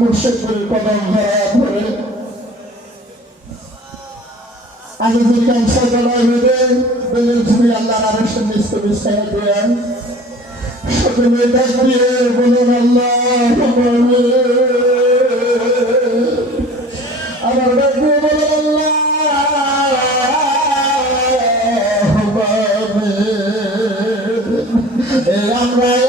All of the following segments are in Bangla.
মুর্শিদ করে কদম ধরে আগে যে ক্যান্সার গলায় বেঁধে বেলের ছবি আল্লাহর আরশের নিচে বিছায়া দেন সকলে ডাক দিয়ে বলুন আল্লাহ আমার ডাক দিয়ে বলুন আল্লাহ আমরা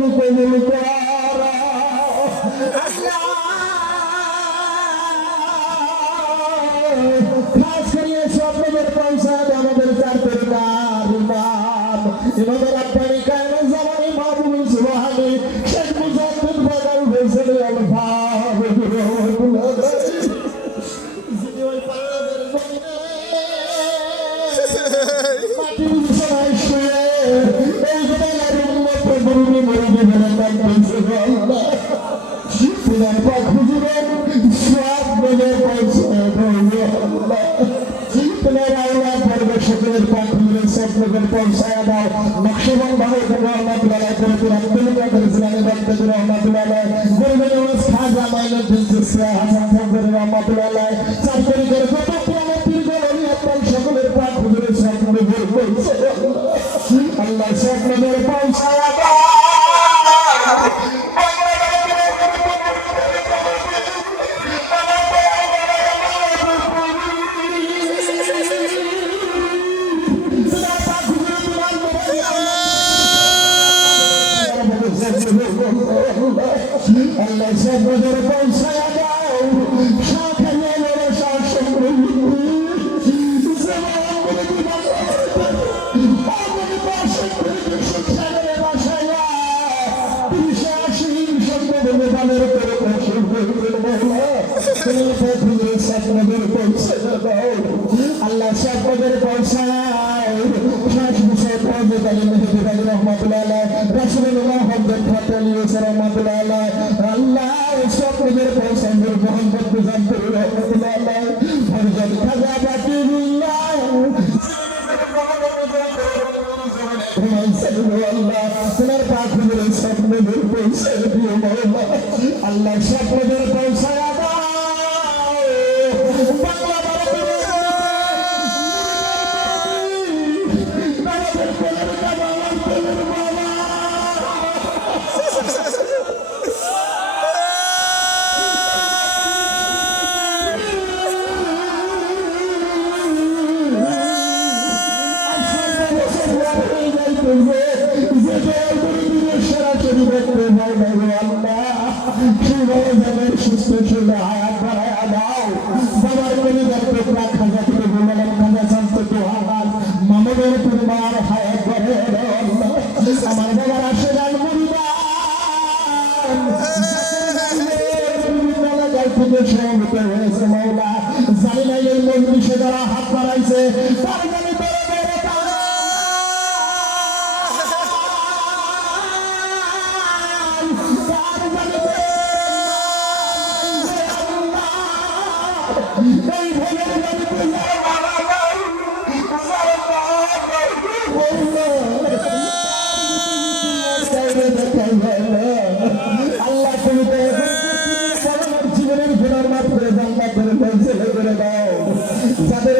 তুমি কবুল করো খাস করিয়ে স্বপ্নের পৌঁছায় আমাদের চার পরিবার ইমাম ইমামের আব্বানি কায়না জামানি মাহবুবুল সুবহানি শেখ মুজাদ্দিদ বাগাল হোসেন আলফা মাটির বিছানায় শুয়ে এই জমানার উম্মত গরুরে মরিবে বলে কাঁদতেছে আল্লাহ তোমার পাক হুজুরের সওয়াব বলে পৌঁছায় আল্লাহ তোমার আল্লাহ পরবেশ সকলের পাক হুজুরের স্বপ্নের পৌঁছায় দাও নকশবন্দ ভাই রহমাতুল্লাহ করে তুমি আব্দুল কাদের জিলানী বক্তা রহমাতুল্লাহ গরিবের ওয়াজ খাজা মাইনুদ্দিন চিশতি হাসান ফজল রহমাতুল্লাহ চার তরিকার কত পুরানো পীর গলি সকলের পাক হুজুরের স্বপ্নের পৌঁছায় আল্লাহ স্বপ্নের পৌঁছায় দাও Allah sabır ponsaya dav şakane lere şaşırır zaman bunu bilmez ağabey başıdır şükranere başaya bir şaşır şakane balir kere başırır Kırıl fethülü sabır ponsaya dav Allah sabır ponsaya şaş musayet Hazret Ali Mehdi Ali Rahmatullah Rasulullah Hazret Fatih Yusuf Rahmatullah Allah স্বপ্নের পৌঁছানোর মোহাম্মদ মুজাদ্দিদ রাহমাতুল্লাহ হযরত খাজা বাকিরুল্লাহ আল্লাহ তোমার পাক হুজুরের স্বপ্নের পৌঁছায় দিও মাওলা আল্লাহ স্বপ্নের পৌঁছায় দাও বাংলা সুস্থ ছিল হায়াত বাড়ায়া দাও বাবার কোলে দেখতে প্রাক খাজা থেকে বললাম খাজা শান্ত তো হালাল মামুনের পরিবার হায়াত বাড়ায়া দাও আল্লাহ আমার বাবার আশীর্বাদ মুরিদান সমবেত হয়েছে মাওলা জানি না এই মজলিসে যারা হাত বাড়াইছে তার জানি আল্লাহ তুমি জীবনের ফেরার মাঠ করে জান্নাত করে ফেলে করে দাও যাদের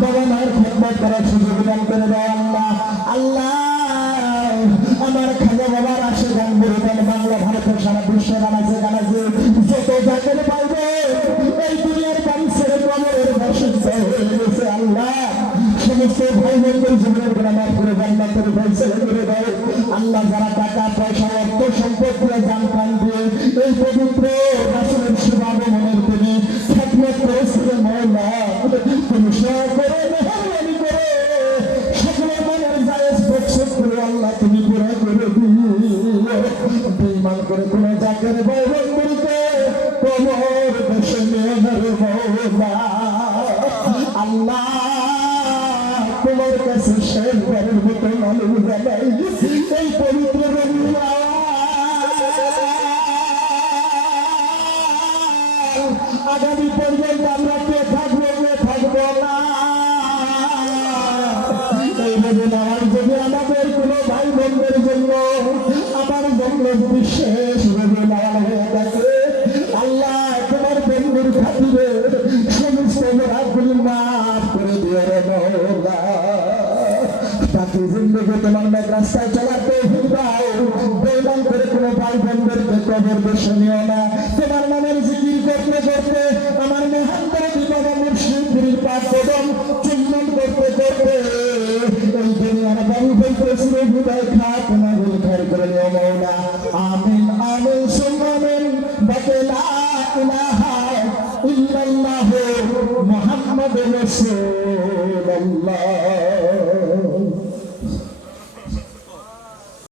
বাবা মায়ের খেদমত করার সুযোগ দান করে দাও আল্লাহ আল্লাহ আমার খাজা বাবার আসে গান বলবেন বাংলা ভারতের সারা বিশ্বে গানাছে যত জায়গায় পাইবে এই দুনিয়ার বাড়ি ছেড়ে কবরের বাসিন্দা হয়ে গেছে আল্লাহ সমস্ত ভাই বোনদের জীবনের গুনাহ মাফ করে জান্নাত করে ফেলে করে দাও আল্লাহ যারা টাকা পয়সা অর্থ সম্পদ দিয়ে জান প্রাণ দিয়ে এই পবিত্র রাসূলের সেবা মনের তুমি খেদমত করেছিলেন মাওলা তুমি সেবা করে মেহেরবানি করে সকলের মনের জায়েজ বকশিশ করে আল্লাহ তুমি পুরা করে বেঈমান করে কোন জাকের ভাই বোনদেরকে কবর দেশে নিয়ে মাওলা আল্লাহ তোমার কাছে শেষবারের মতো মালুম জানাই এই পবিত্র আগামী পর্যন্ত আমরা কে থাকবো না এইভাবে আমার যদি আমাদের কোনো ভাই বোনদের জন্য আমার জন্য বিশেষ ভাবে নেওয়া হয়ে থাকে আল্লাহ তোমার বন্ধুর খাতিরে সমস্ত হাতগুলি মাফ করে দিয়ে তাকে জিন্দগি তোমার রাস্তায় চলার তৌফিক দাও বেঈমান করে কোনো ভাই বোনদেরকে কবর দেশে নিও না তোমার নামের জিকির করতে করতে আমার মেহান্তরে বাবা মুর্শিদ পীরের পাক কদম চুম্বন করতে করতে এই দুনিয়ার বাড়ি ফেলতেছিল বিদায় খাতনা গুল খায়ের করে নিও মাওলা আমিন আমিন সুম্মা আমিন বাকে লা ইলাহা ইল্লাল্লাহু মুহাম্মাদুর রাসূলুল্লাহ